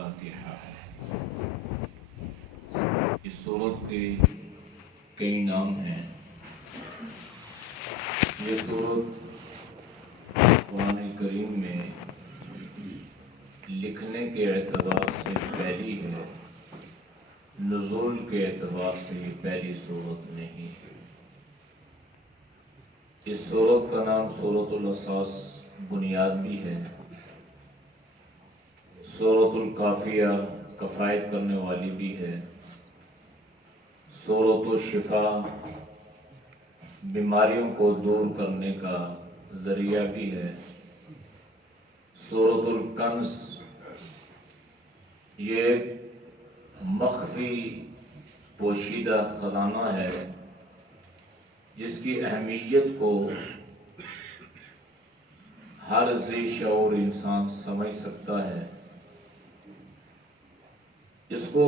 الفاتحہ ہے۔ اس سورت کے کئی نام ہیں۔ یہ سورت قرآن کریم میں لکھنے کے اعتبار سے پہلی ہے، نزول کے اعتبار سے یہ پہلی سورت نہیں ہے۔ اس سورت کا نام سورۃ الاساس بنیاد بھی ہے، سورۃ الکافیہ کفایت کرنے والی بھی ہے، سورۃ الشفا بیماریوں کو دور کرنے کا ذریعہ بھی ہے، سورۃ الکنز یہ مخفی پوشیدہ خزانہ ہے جس کی اہمیت کو ہر ذی شعور انسان سمجھ سکتا ہے۔ اس کو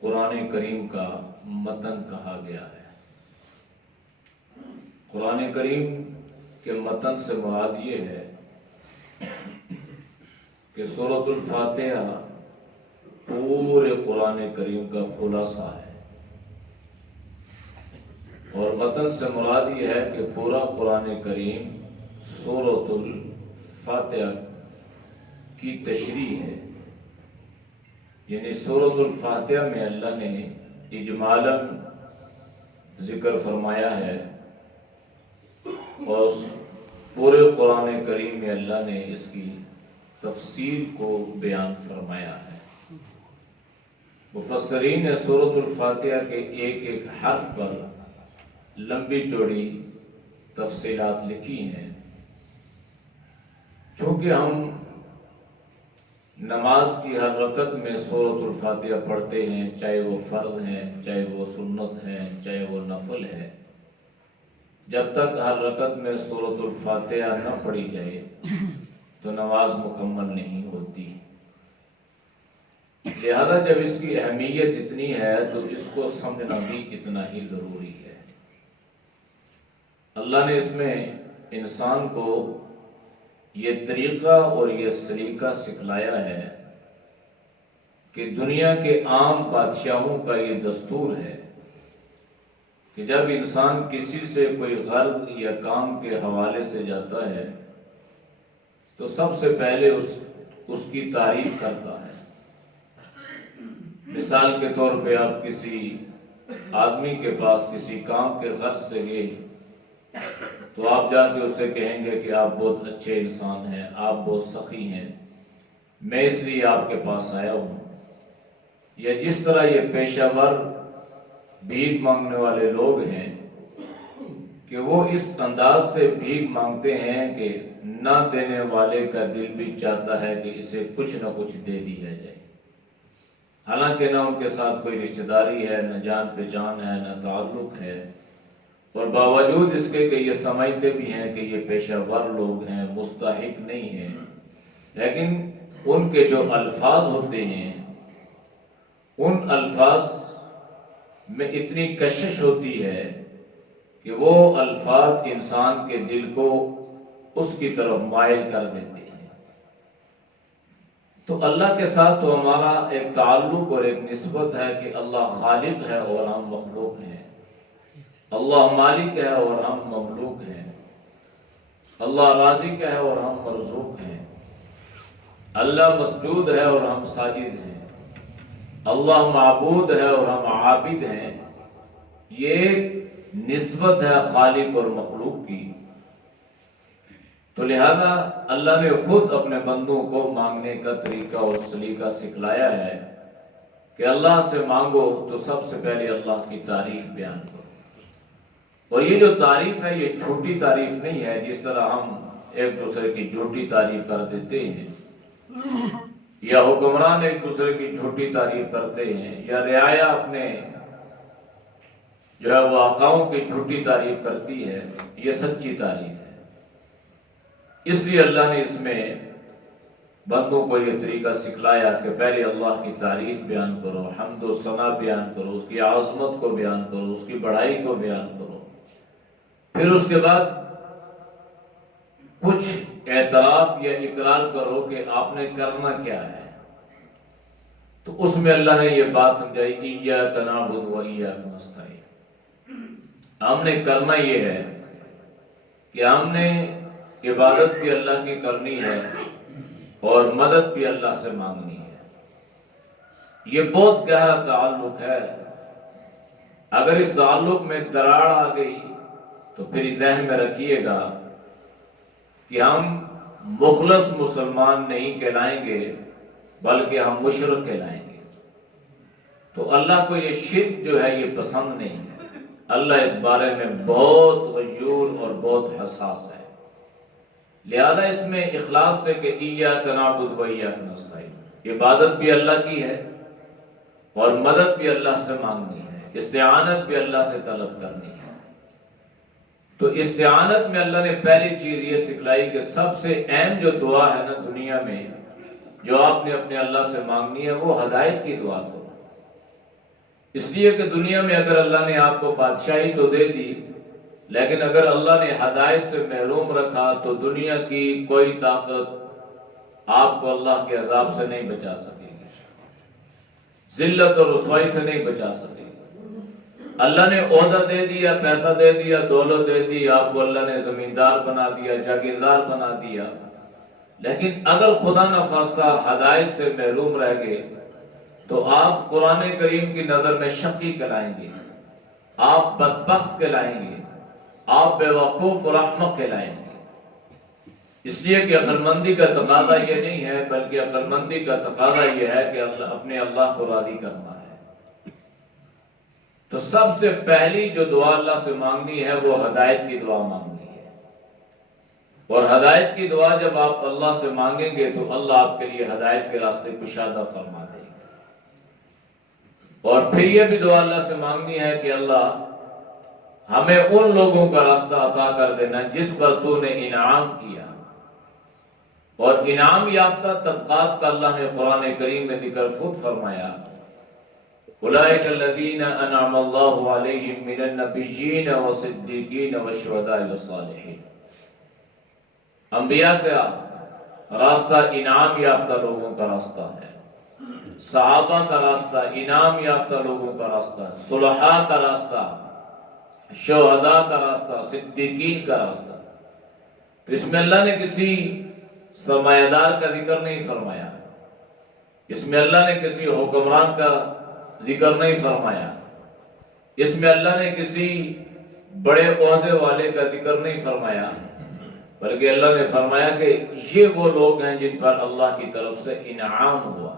قرآن کریم کا متن کہا گیا ہے۔ قرآن کریم کے متن سے مراد یہ ہے کہ سورۃ الفاتحہ پورے قرآن کریم کا خلاصہ ہے، اور متن سے مراد یہ ہے کہ پورا قرآن کریم سورۃ الفاتحہ کی تشریح ہے۔ یعنی سورۃ الفاتحہ میں اللہ نے اجمالاً ذکر فرمایا ہے، اور پورے قرآن کریم میں اللہ نے اس کی تفسیر کو بیان فرمایا ہے۔ مفسرین نے سورۃ الفاتحہ کے ایک ایک حرف پر لمبی چوڑی تفصیلات لکھی ہیں۔ چونکہ ہم نماز کی ہر رکعت میں سورۃ الفاتحہ پڑھتے ہیں، چاہے وہ فرض ہے، چاہے وہ سنت ہے، چاہے وہ نفل ہے، جب تک ہر رکعت میں سورۃ الفاتحہ نہ پڑھی جائے تو نماز مکمل نہیں ہوتی۔ لہذا جب اس کی اہمیت اتنی ہے تو اس کو سمجھنا بھی اتنا ہی ضروری ہے۔ اللہ نے اس میں انسان کو یہ طریقہ اور یہ سلیقہ سکھلایا ہے کہ دنیا کے عام بادشاہوں کا یہ دستور ہے کہ جب انسان کسی سے کوئی غرض یا کام کے حوالے سے جاتا ہے تو سب سے پہلے اس کی تعریف کرتا ہے۔ مثال کے طور پہ آپ کسی آدمی کے پاس کسی کام کے غرض سے گئے تو آپ جا کے اس سے کہیں گے کہ آپ بہت اچھے انسان ہیں، آپ بہت سخی ہیں، میں اس لیے آپ کے پاس آیا ہوں۔ یا جس طرح یہ پیشہ ور بھیک مانگنے والے لوگ ہیں کہ وہ اس انداز سے بھیک مانگتے ہیں کہ نہ دینے والے کا دل بھی چاہتا ہے کہ اسے کچھ نہ کچھ دے دیا جائے، حالانکہ نہ ان کے ساتھ کوئی رشتہ داری ہے، نہ جان پہچان ہے، نہ تعلق ہے، اور باوجود اس کے کہ یہ سمجھتے بھی ہیں کہ یہ پیشہ ور لوگ ہیں، مستحق نہیں ہیں، لیکن ان کے جو الفاظ ہوتے ہیں ان الفاظ میں اتنی کشش ہوتی ہے کہ وہ الفاظ انسان کے دل کو اس کی طرف مائل کر دیتے ہیں۔ تو اللہ کے ساتھ تو ہمارا ایک تعلق اور ایک نسبت ہے کہ اللہ خالق ہے اور ہم مخلوق ہیں، اللہ مالک ہے اور ہم مملوک ہیں، اللہ رازق ہے اور ہم مرزوق ہیں، اللہ مسجود ہے اور ہم ساجد ہیں، اللہ معبود ہے اور ہم عابد ہیں۔ یہ نسبت ہے خالق اور مخلوق کی۔ تو لہذا اللہ نے خود اپنے بندوں کو مانگنے کا طریقہ اور سلیقہ سکھلایا ہے کہ اللہ سے مانگو تو سب سے پہلے اللہ کی تعریف بیان کرو، اور یہ جو تعریف ہے یہ جھوٹی تعریف نہیں ہے جس طرح ہم ایک دوسرے کی جھوٹی تعریف کر دیتے ہیں، یا حکمران ایک دوسرے کی جھوٹی تعریف کرتے ہیں، یا رعایا اپنے جو ہے وہ آقاؤں کی جھوٹی تعریف کرتی ہے۔ یہ سچی تعریف ہے۔ اس لیے اللہ نے اس میں بندوں کو یہ طریقہ سکھلایا کہ پہلے اللہ کی تعریف بیان کرو، حمد و ثنا بیان کرو، اس کی عظمت کو بیان کرو، اس کی بڑائی کو بیان کرو، پھر اس کے بعد کچھ اعتراف یا اقرار کرو کہ آپ نے کرنا کیا ہے۔ تو اس میں اللہ نے یہ بات سمجھائی ایاک نعبد و ایاک نستعین۔ ہم نے کرنا یہ ہے کہ ہم نے عبادت بھی اللہ کی کرنی ہے اور مدد بھی اللہ سے مانگنی ہے۔ یہ بہت گہرا تعلق ہے۔ اگر اس تعلق میں دراڑ آ گئی تو پھر ذہن میں رکھیے گا کہ ہم مخلص مسلمان نہیں کہلائیں گے بلکہ ہم مشرک کہلائیں گے۔ تو اللہ کو یہ شرک جو ہے یہ پسند نہیں ہے۔ اللہ اس بارے میں بہت غیور اور بہت حساس ہے۔ لہذا اس میں اخلاص سے کہ ایاک نعبد و ایاک نستعین، عبادت بھی اللہ کی ہے اور مدد بھی اللہ سے مانگنی ہے، استعانت بھی اللہ سے طلب کرنی ہے۔ تو استعانت میں اللہ نے پہلی چیز یہ سکھلائی کہ سب سے اہم جو دعا ہے نا دنیا میں جو آپ نے اپنے اللہ سے مانگنی ہے وہ ہدایت کی دعا کرو۔ اس لیے کہ دنیا میں اگر اللہ نے آپ کو بادشاہی تو دے دی، لیکن اگر اللہ نے ہدایت سے محروم رکھا تو دنیا کی کوئی طاقت آپ کو اللہ کے عذاب سے نہیں بچا سکے گی، ذلت اور رسوائی سے نہیں بچا سکے گی۔ اللہ نے عہدہ دے دیا، پیسہ دے دیا، دولت دے دی، آپ کو اللہ نے زمیندار بنا دیا، جاگیردار بنا دیا، لیکن اگر خدا نخواستہ ہدایت سے محروم رہ گئے تو آپ قرآن کریم کی نظر میں شقی کہلائیں گے، آپ بدبخت کہلائیں گے، آپ بے وقوف اور احمق کہلائیں گے۔ اس لیے کہ عقل مندی کا تقاضا یہ نہیں ہے بلکہ عقل مندی کا تقاضا یہ ہے کہ اپنے اللہ کو راضی کرنا ہے۔ تو سب سے پہلی جو دعا اللہ سے مانگنی ہے وہ ہدایت کی دعا مانگنی ہے، اور ہدایت کی دعا جب آپ اللہ سے مانگیں گے تو اللہ آپ کے لیے ہدایت کے راستے کشادہ فرما دے گا۔ اور پھر یہ بھی دعا اللہ سے مانگنی ہے کہ اللہ ہمیں ان لوگوں کا راستہ عطا کر دینا جس پر تو نے انعام کیا، اور انعام یافتہ طبقات کا اللہ نے قرآن کریم میں ذکر خود فرمایا، اولئک الذین انعم اللہ علیہم من النبیین والصدیقین والشہداء والصالحین۔ انبیاء کا راستہ انعام یافتہ لوگوں کا راستہ ہے، صحابہ کا راستہ انعام یافتہ لوگوں کا راستہ، صلحاء کا راستہ، شہداء کا راستہ، صدیقین کا راستہ۔ تو اس میں اللہ نے کسی سرمایہ دار کا ذکر نہیں فرمایا، اس میں اللہ نے کسی حکمران کا ذکر نہیں فرمایا، اس میں اللہ نے کسی بڑے عہدے والے کا ذکر نہیں فرمایا، بلکہ اللہ نے فرمایا کہ یہ وہ لوگ ہیں جن پر اللہ کی طرف سے انعام ہوا۔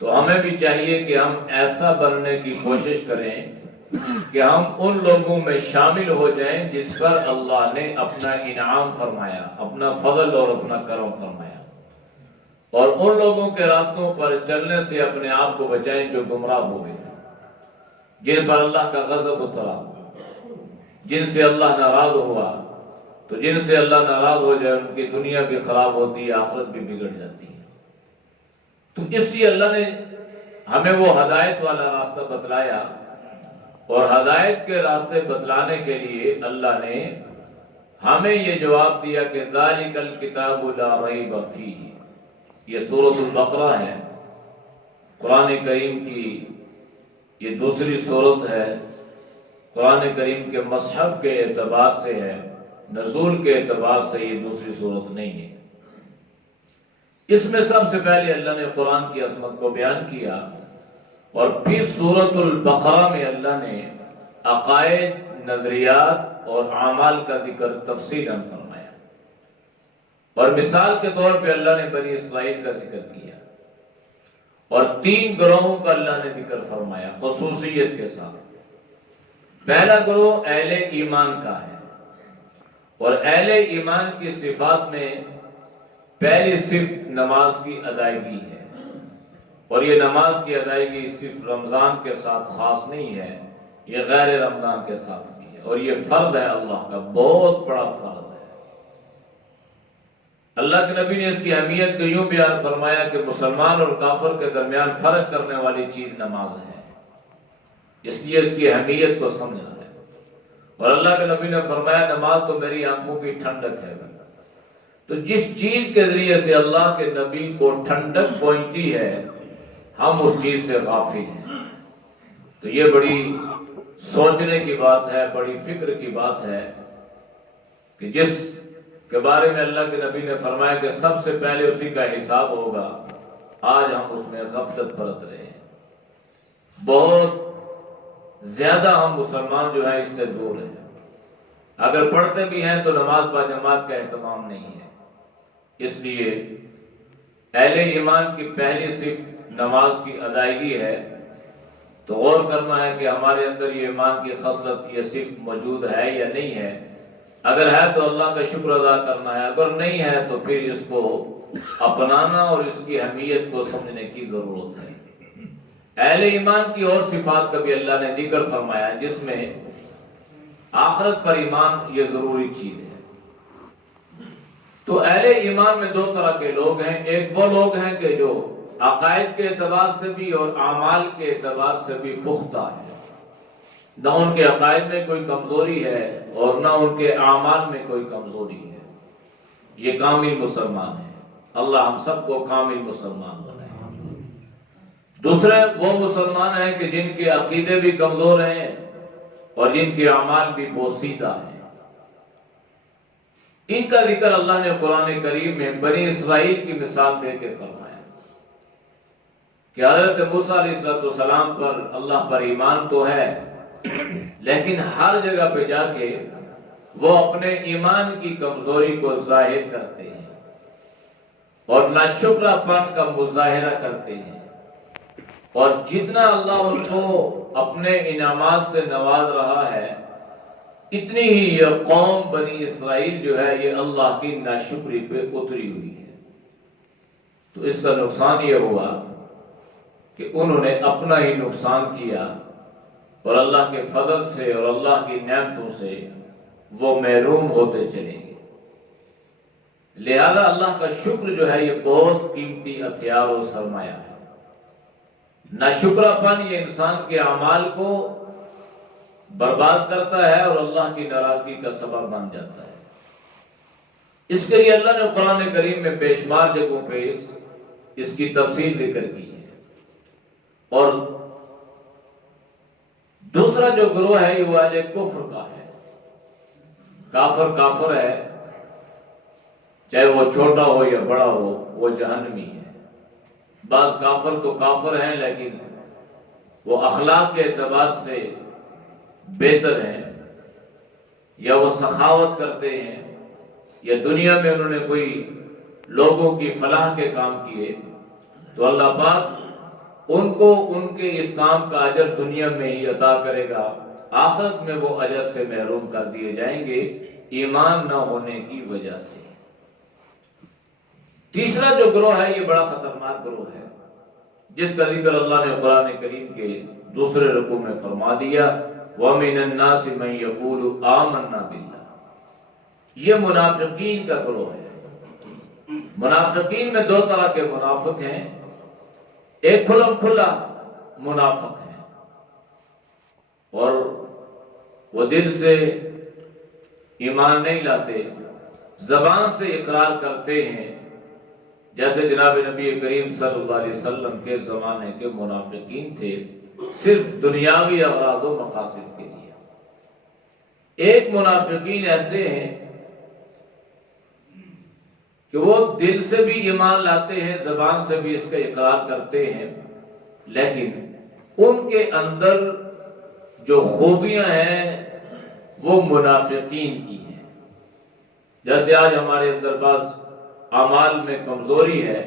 تو ہمیں بھی چاہیے کہ ہم ایسا بننے کی کوشش کریں کہ ہم ان لوگوں میں شامل ہو جائیں جس پر اللہ نے اپنا انعام فرمایا، اپنا فضل اور اپنا کرم فرمایا، اور ان لوگوں کے راستوں پر چلنے سے اپنے آپ کو بچائیں جو گمراہ ہو گئے، جن پر اللہ کا غضب اترا، جن سے اللہ ناراض ہوا۔ تو جن سے اللہ ناراض ہو جائے ان کی دنیا بھی خراب ہوتی ہے، آخرت بھی بگڑ جاتی ہے۔ تو اس لیے اللہ نے ہمیں وہ ہدایت والا راستہ بتلایا، اور ہدایت کے راستے بتلانے کے لیے اللہ نے ہمیں یہ جواب دیا کہ ذالک الکتاب لا ریب فیہ۔ یہ سورۃ البقرہ ہے، قرآن کریم کی یہ دوسری سورت ہے، قرآن کریم کے مصحف کے اعتبار سے ہے، نزول کے اعتبار سے یہ دوسری سورت نہیں ہے۔ اس میں سب سے پہلے اللہ نے قرآن کی عظمت کو بیان کیا، اور پھر سورۃ البقرہ میں اللہ نے عقائد، نظریات اور اعمال کا ذکر تفصیلاً فرمایا، اور مثال کے طور پہ اللہ نے بنی اسرائیل کا ذکر کیا، اور 3 گروہوں کا اللہ نے ذکر فرمایا خصوصیت کے ساتھ۔ پہلا گروہ اہل ایمان کا ہے، اور اہل ایمان کی صفات میں پہلی صفت نماز کی ادائیگی ہے، اور یہ نماز کی ادائیگی صرف رمضان کے ساتھ خاص نہیں ہے، یہ غیر رمضان کے ساتھ بھی ہے، اور یہ فرض ہے اللہ کا، بہت بڑا فرض ہے۔ اللہ کے نبی نے اس کی اہمیت کو یوں بیان فرمایا کہ مسلمان اور کافر کے درمیان فرق کرنے والی چیز نماز ہے، اس لیے اس کی اہمیت کو سمجھنا ہے۔ اور اللہ کے نبی نے فرمایا نماز تو میری آنکھوں کی ٹھنڈک ہے۔ تو جس چیز کے ذریعے سے اللہ کے نبی کو ٹھنڈک پہنچتی ہے، ہم اس چیز سے غافل ہیں۔ تو یہ بڑی سوچنے کی بات ہے، بڑی فکر کی بات ہے کہ جس کے بارے میں اللہ کے نبی نے فرمایا کہ سب سے پہلے اسی کا حساب ہوگا، آج ہم اس میں غفلت برت رہے ہیں۔ بہت زیادہ ہم مسلمان جو ہیں اس سے دور ہیں۔ اگر پڑھتے بھی ہیں تو نماز با جماعت کا اہتمام نہیں ہے۔ اس لیے اہل ایمان کی پہلی صفت نماز کی ادائیگی ہے۔ تو غور کرنا ہے کہ ہمارے اندر یہ ایمان کی خصلت، یہ صفت موجود ہے یا نہیں ہے۔ اگر ہے تو اللہ کا شکر ادا کرنا ہے، اگر نہیں ہے تو پھر اس کو اپنانا اور اس کی اہمیت کو سمجھنے کی ضرورت ہے۔ اہل ایمان کی اور صفات کا بھی اللہ نے ذکر فرمایا، جس میں آخرت پر ایمان یہ ضروری چیز ہے۔ تو اہل ایمان میں دو طرح کے لوگ ہیں۔ ایک وہ لوگ ہیں کہ جو عقائد کے اعتبار سے بھی اور اعمال کے اعتبار سے بھی پختہ ہیں، نہ ان کے عقائد میں کوئی کمزوری ہے اور نہ ان کے اعمال میں کوئی کمزوری ہے۔ یہ کامل مسلمان ہے۔ اللہ ہم سب کو کامل مسلمان بنائے۔ دوسرے وہ مسلمان ہیں کہ جن کے عقیدے بھی کمزور ہیں اور جن کے اعمال بھی بوسیدہ ہیں۔ ان کا ذکر اللہ نے قرآن کریم میں بنی اسرائیل کی مثال دے کے فرمایا کہ حضرت موسیٰ علیہ السلام پر اللہ پر ایمان تو ہے، لیکن ہر جگہ پہ جا کے وہ اپنے ایمان کی کمزوری کو ظاہر کرتے ہیں اور ناشکرہ پن کا مظاہرہ کرتے ہیں، اور جتنا اللہ ان کو اپنے انعامات سے نواز رہا ہے، اتنی ہی یہ قوم بنی اسرائیل جو ہے یہ اللہ کی ناشکری پہ اتری ہوئی ہے۔ تو اس کا نقصان یہ ہوا کہ انہوں نے اپنا ہی نقصان کیا اور اللہ کے فضل سے اور اللہ کی نعمتوں سے وہ محروم ہوتے چلے گئے۔ لہذا اللہ کا شکر جو ہے یہ بہت قیمتی ہتھیار اور سرمایہ ہے۔ ناشکرہ پن یہ انسان کے اعمال کو برباد کرتا ہے اور اللہ کی ناراضگی کا سبب بن جاتا ہے۔ اس کے لیے اللہ نے قرآن کریم میں بے شمار جگہوں پہ اس کی تفصیل ذکر کی ہے۔ اور دوسرا جو گروہ ہے یہ اہل کفر کا ہے۔ کافر کافر ہے، چاہے وہ چھوٹا ہو یا بڑا ہو، وہ جہنمی ہے۔ بعض کافر تو کافر ہیں لیکن وہ اخلاق کے اعتبار سے بہتر ہیں، یا وہ سخاوت کرتے ہیں، یا دنیا میں انہوں نے کوئی لوگوں کی فلاح کے کام کیے، تو اللہ پاک ان کو ان کے اس کام کا اجر دنیا میں ہی عطا کرے گا، آخرت میں وہ اجر سے محروم کر دیے جائیں گے ایمان نہ ہونے کی وجہ سے۔ تیسرا جو گروہ ہے یہ بڑا خطرناک گروہ ہے، جس کا ذکر اللہ نے قرآن کریم کے دوسرے رکوع میں فرما دیا، وَمِنَ النَّاسِ مَن يَقُولُ آمَنَّا بِاللَّهِ۔ یہ منافقین کا گروہ ہے۔ منافقین میں دو طرح کے منافق ہیں، ایک کھلم کھلا منافق ہے اور وہ دل سے ایمان نہیں لاتے، زبان سے اقرار کرتے ہیں، جیسے جناب نبی کریم صلی اللہ علیہ وسلم کے زمانے کے منافقین تھے، صرف دنیاوی اغراض و مقاصد کے لیے۔ ایک منافقین ایسے ہیں کہ وہ دل سے بھی ایمان لاتے ہیں، زبان سے بھی اس کا اقرار کرتے ہیں، لیکن ان کے اندر جو خوبیاں ہیں وہ منافقین کی ہیں۔ جیسے آج ہمارے اندر بعض اعمال میں کمزوری ہے،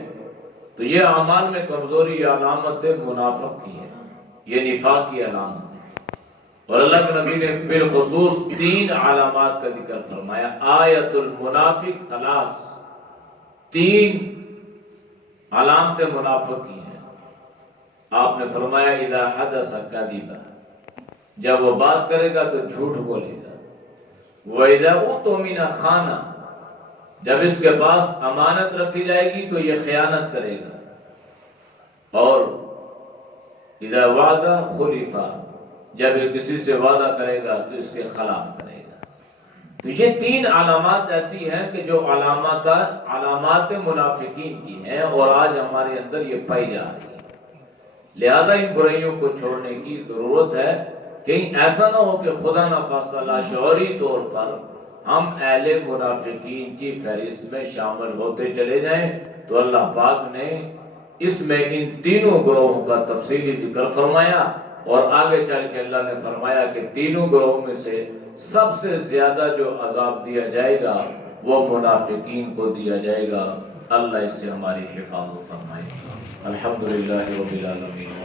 تو یہ اعمال میں کمزوری یہ علامت منافق کی ہے، یہ نفاق کی علامت ہے۔ اور اللہ کے نبی نے بالخصوص 3 علامات کا ذکر فرمایا، آیت المنافق 3 علامتیں منافق کی ہیں۔ آپ نے فرمایا اذا حدث کذب، جب وہ بات کرے گا تو جھوٹ بولے گا، وَإِذَا اؤْتُمِنَ خَانَ، جب اس کے پاس امانت رکھی جائے گی تو یہ خیانت کرے گا، اور اذا وعد خلف، جب یہ کسی سے وعدہ کرے گا تو اس کے خلاف کرے گا۔ تو یہ 3 علامات ایسی ہیں کہ جو علامات منافقین کی ہیں، اور آج ہمارے اندر یہ پائی جا رہی ہے۔ لہذا ان برائیوں کو چھوڑنے کی ضرورت ہے. کہیں ایسا نہ ہو کہ خدا نخواستہ لاشعوری طور پر ہم اہل منافقین کی فہرست میں شامل ہوتے چلے جائیں. تو اللہ پاک نے اس میں ان تینوں گروہوں کا تفصیلی ذکر فرمایا، اور آگے چل کے اللہ نے فرمایا کہ تینوں گروہوں میں سے سب سے زیادہ جو عذاب دیا جائے گا وہ منافقین کو دیا جائے گا. اللہ اس سے ہماری حفاظت فرمائے. الحمدللہ رب العالمین.